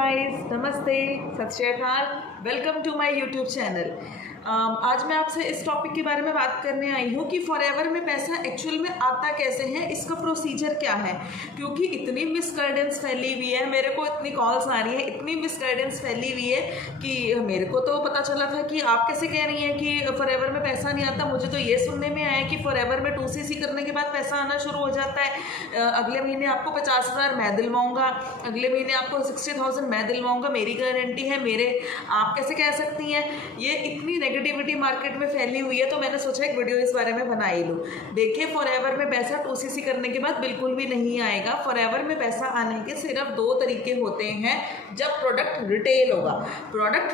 Guys, नमस्ते, Sat Sri Akal, welcome to my YouTube channel. आज मैं आपसे इस टॉपिक के बारे में बात करने आई हूँ कि फॉरएवर में पैसा एक्चुअल में आता कैसे है, इसका प्रोसीजर क्या है। क्योंकि इतनी मिसगाइडेंस फैली हुई है, मेरे को इतनी कॉल्स आ रही है, इतनी मिसगाइडेंस फैली हुई है कि मेरे को तो पता चला था कि आप कैसे कह रही हैं कि फॉरएवर में पैसा नहीं आता। मुझे तो ये सुनने में आया कि फॉरएवर में 2cc करने के बाद पैसा आना शुरू हो जाता है। अगले महीने आपको 50,000 मैं दिलवाऊंगा, अगले महीने आपको 60,000 मैं दिलवाऊंगा, मेरी गारंटी है। आप कैसे कह सकती हैं? ये इतनी नेगेटिविटी मार्केट में फैली हुई है, तो मैंने सोचा एक वीडियो इस बारे में बना ही लूँ। देखिए, फॉरएवर में पैसा 2cc करने के बाद बिल्कुल भी नहीं आएगा। फॉरएवर में पैसा आने के सिर्फ 2 तरीके होते हैं। जब प्रोडक्ट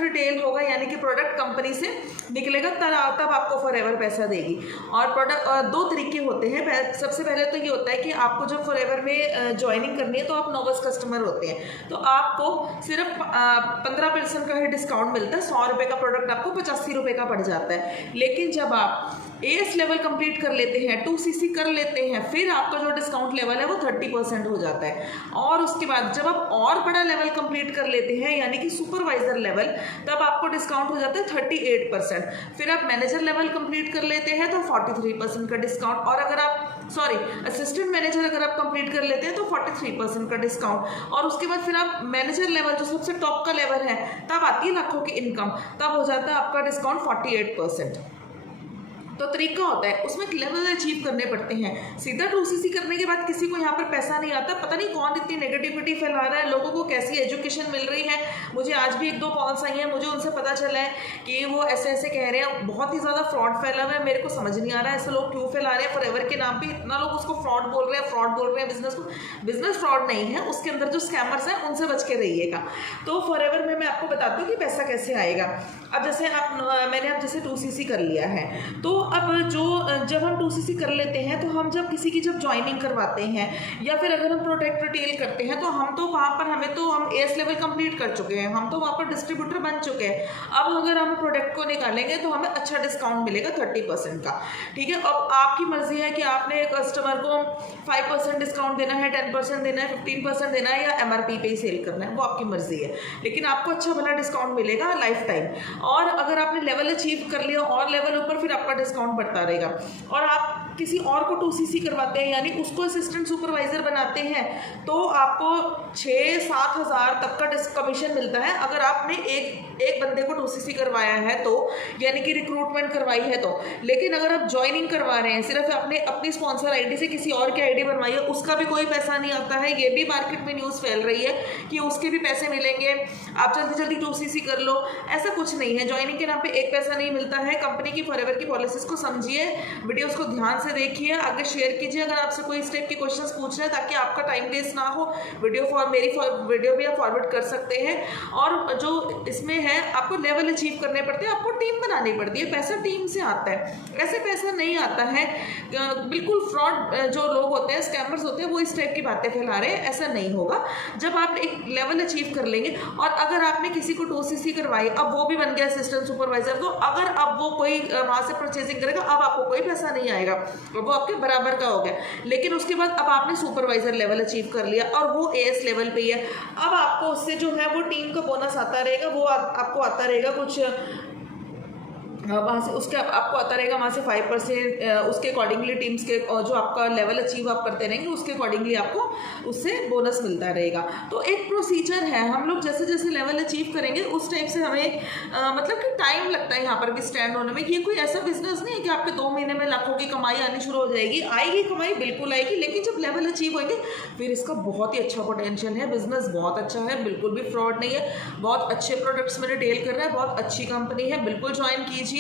रिटेल होगा यानी कि प्रोडक्ट कंपनी से निकलेगा तब आपको फॉरएवर पैसा देगी। और प्रोडक्ट 2 तरीके होते हैं। सबसे पहले तो ये होता है कि आपको जब फॉरएवर में ज्वाइनिंग करनी है तो आप नोवस कस्टमर होते हैं, तो आपको सिर्फ 15% का ही डिस्काउंट मिलता है। 100 रुपये का प्रोडक्ट आपको 85 रुपये का पड़ जाता है। लेकिन जब आप एएस लेवल कंप्लीट कर लेते हैं, 2cc कर लेते हैं, फिर आपका जो डिस्काउंट लेवल है वो 30% हो जाता है। और उसके बाद जब आप और बड़ा लेवल कंप्लीट कर लेते हैं यानी कि सुपरवाइजर लेवल, तब आपको डिस्काउंट हो जाता है 38%। फिर आप मैनेजर लेवल कंप्लीट कर लेते हैं तो 43% का डिस्काउंट। और अगर आप असिस्टेंट मैनेजर अगर आप कंप्लीट कर लेते हैं तो 43% का डिस्काउंट। और उसके बाद फिर आप मैनेजर लेवल जो सबसे टॉप का लेवल है, तब आती है लाखों की इनकम, तब हो जाता है आपका डिस्काउंट 48%। तो तरीका होता है, उसमें लेवल अचीव करने पड़ते हैं। सीधा 2cc करने के बाद किसी को यहाँ पर पैसा नहीं आता। पता नहीं कौन इतनी नेगेटिविटी फैला रहा है, लोगों को कैसी एजुकेशन मिल रही है। मुझे आज भी 1-2 कॉल्स आई हैं, मुझे उनसे पता चला है कि वो ऐसे ऐसे कह रहे हैं। बहुत ही ज़्यादा फ्रॉड फैला हुआ है। मेरे को समझ नहीं आ रहा है ऐसे लोग क्यों फैला रहे हैं। फॉरएवर के नाम पर इतना लोग उसको फ्रॉड बोल रहे हैं, बिजनेस को। बिजनेस फ्रॉड नहीं है, उसके अंदर जो स्कैमर्स हैं उनसे बच के रहिएगा। तो फॉरएवर में मैं आपको बताती हूँ कि पैसा कैसे आएगा। अब जैसे मैंने अब जैसे 2cc कर लिया है, तो अब जब हम 2cc कर लेते हैं तो हम जब किसी की ज्वाइनिंग करवाते हैं या फिर अगर हम प्रोडक्ट रिटेल करते हैं, तो हम तो वहाँ पर हम एस लेवल कंप्लीट कर चुके हैं, हम तो वहाँ पर डिस्ट्रीब्यूटर बन चुके हैं। अब अगर हम प्रोडक्ट को निकालेंगे तो हमें अच्छा डिस्काउंट मिलेगा 30% का। ठीक है, अब आपकी मर्जी है कि आपने कस्टमर को 5% डिस्काउंट देना है, 10% देना है, 15% देना है, या MRP पे ही सेल करना है, वो आपकी मर्जी है। लेकिन आपको अच्छा भला डिस्काउंट मिलेगा लाइफ टाइम। और अगर आपने लेवल अचीव कर लिया और लेवल ऊपर, फिर आपका डिस्काउंट बढ़ता रहेगा। और आप किसी और को 2cc करवाते हैं यानी उसको असिस्टेंट सुपरवाइजर बनाते हैं, तो आपको 6-7 हज़ार तक का कमीशन मिलता है। अगर आपने एक बंदे को 2cc करवाया है तो, यानी कि रिक्रूटमेंट करवाई है तो। लेकिन अगर आप ज्वाइनिंग करवा रहे हैं, सिर्फ आपने अपनी स्पॉन्सर आईडी से किसी और की आईडी बनवाई है, उसका भी कोई पैसा नहीं आता है। ये भी मार्केट में न्यूज़ फैल रही है कि उसके भी पैसे मिलेंगे, आप जल्दी जल्दी 2cc कर लो। ऐसा कुछ नहीं है, ज्वाइनिंग के नाम पे एक पैसा नहीं मिलता है। कंपनी की फॉरएवर की पॉलिसीज को समझिए, वीडियोस को ध्यान से देखिए, आगे शेयर कीजिए अगर आपसे कोई इस टाइप के क्वेश्चंस पूछ रहे हैं, ताकि आपका टाइम वेस्ट ना हो। मेरी वीडियो भी आप फॉरवर्ड कर सकते हैं। और जो इसमें है, आपको लेवल अचीव करने पड़ते हैं, आपको टीम बनानी पड़ती है। पैसा टीम से आता है, ऐसे पैसा नहीं आता है। बिल्कुल फ्रॉड जो लोग होते हैं, स्कैमर्स होते हैं, वो इस टाइप की बातें फैला रहे हैं। ऐसा नहीं होगा। जब आप एक लेवल अचीव कर लेंगे, और अगर आपने किसी को 2cc करवाई, अब वो भी बन गया असिस्टेंट सुपरवाइजर, तो अगर अब वो कोई वहाँ से परचेजिंग करेगा, अब आपको कोई पैसा नहीं आएगा, वो आपके बराबर का हो गया। लेकिन उसके बाद अब आपने सुपरवाइजर लेवल अचीव कर लिया और वो एएस लेवल पे ही है। अब आपको उससे जो है वो टीम का बोनस आता रहेगा, वो आपको आता रहेगा कुछ वहाँ से, उसके आपको आता रहेगा वहाँ से 5%। उसके अकॉर्डिंगली टीम्स के जो आपका लेवल अचीव आप करते रहेंगे, उसके अकॉर्डिंगली आपको उससे बोनस मिलता रहेगा। तो एक प्रोसीजर है, हम लोग जैसे जैसे लेवल अचीव करेंगे उस टाइप से हमें मतलब कि टाइम लगता है यहाँ पर भी स्टैंड होने में। ये कोई ऐसा बिजनेस नहीं है कि आपके 2 महीने में लाखों की कमाई आनी शुरू हो जाएगी। आएगी कमाई, बिल्कुल आएगी, लेकिन जब लेवल अचीव होंगे फिर इसका बहुत ही अच्छा पोटेंशियल है। बिजनेस बहुत अच्छा है, बिल्कुल भी फ्रॉड नहीं है। बहुत अच्छे प्रोडक्ट्स में रिटेल कर रहा है, बहुत अच्छी कंपनी है, बिल्कुल ज्वाइन कीजिए,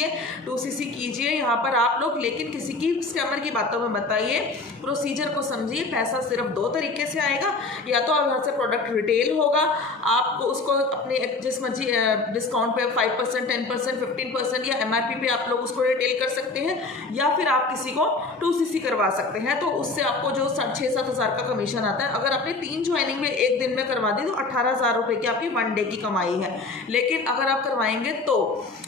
2cc कीजिए यहाँ पर आप लोग। लेकिन किसी की स्कैमर की बातों में बताइए, प्रोसीजर को समझिए। पैसा सिर्फ 2 तरीके से आएगा, या तो यहाँ से प्रोडक्ट रिटेल होगा, आपको उसको अपने जिस मर्जी डिस्काउंट पे 5%, 10%, 15% या MRP पे आप लोग उसको रिटेल कर सकते हैं, या फिर आप किसी को 2cc करवा सकते हैं। तो उससे आपको जो 6-7 हज़ार का कमीशन आता है। अगर आपने 3 ज्वाइनिंग में एक दिन में करवा दी तो 18,000 रुपये की आपकी 1 डे की कमाई है। लेकिन अगर आप करवाएंगे, तो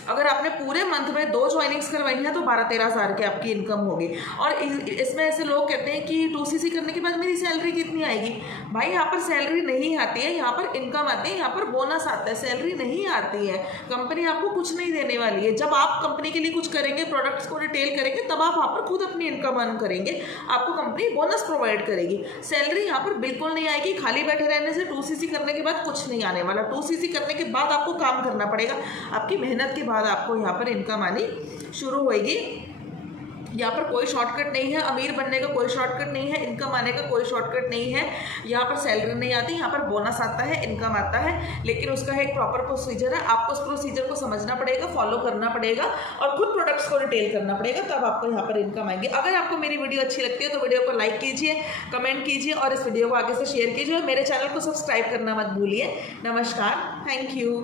अगर आपने पूरे मंथ में 2 ज्वाइनिंग्स करवाई हैं तो 12-13 हज़ार की आपकी इनकम होगी। और इसमें ऐसे लोग कहते हैं कि 2cc करने के बाद मेरी सैलरी कितनी आएगी। भाई यहाँ पर सैलरी नहीं आती है, यहाँ पर इनकम आती है, यहाँ पर बोनस आता है, सैलरी नहीं आती है। कंपनी आपको कुछ नहीं देने वाली है। जब आप कंपनी के लिए कुछ करेंगे, प्रोडक्ट्स को रिटेल करेंगे, तब आप वहाँ पर खुद अपनी इनकम अर्न करेंगे। आपको कंपनी बोनस प्रोवाइड करेगी। सैलरी यहाँ पर बिल्कुल नहीं आएगी। खाली बैठे रहने से 2cc करने के बाद कुछ नहीं आने वाला। 2cc करने के बाद आपको काम करना पड़ेगा। आपकी मेहनत के बाद आपको यहाँ पर इनकम आनी शुरू होएगी। यहाँ पर कोई शॉर्टकट नहीं है। अमीर बनने का कोई शॉर्टकट नहीं है, इनकम आने का कोई शॉर्टकट नहीं है। यहाँ पर सैलरी नहीं आती, यहाँ पर बोनस आता है, इनकम आता है, लेकिन उसका एक प्रॉपर प्रोसीजर है। आपको उस प्रोसीजर को समझना पड़ेगा, फॉलो करना पड़ेगा और खुद प्रोडक्ट्स को रिटेल करना पड़ेगा, तब आपको यहाँ पर इनकम आएगी। अगर आपको मेरी वीडियो अच्छी लगती है तो वीडियो को लाइक कीजिए, कमेंट कीजिए और इस वीडियो को आगे से शेयर कीजिए। मेरे चैनल को सब्सक्राइब करना मत भूलिए। नमस्कार, थैंक यू।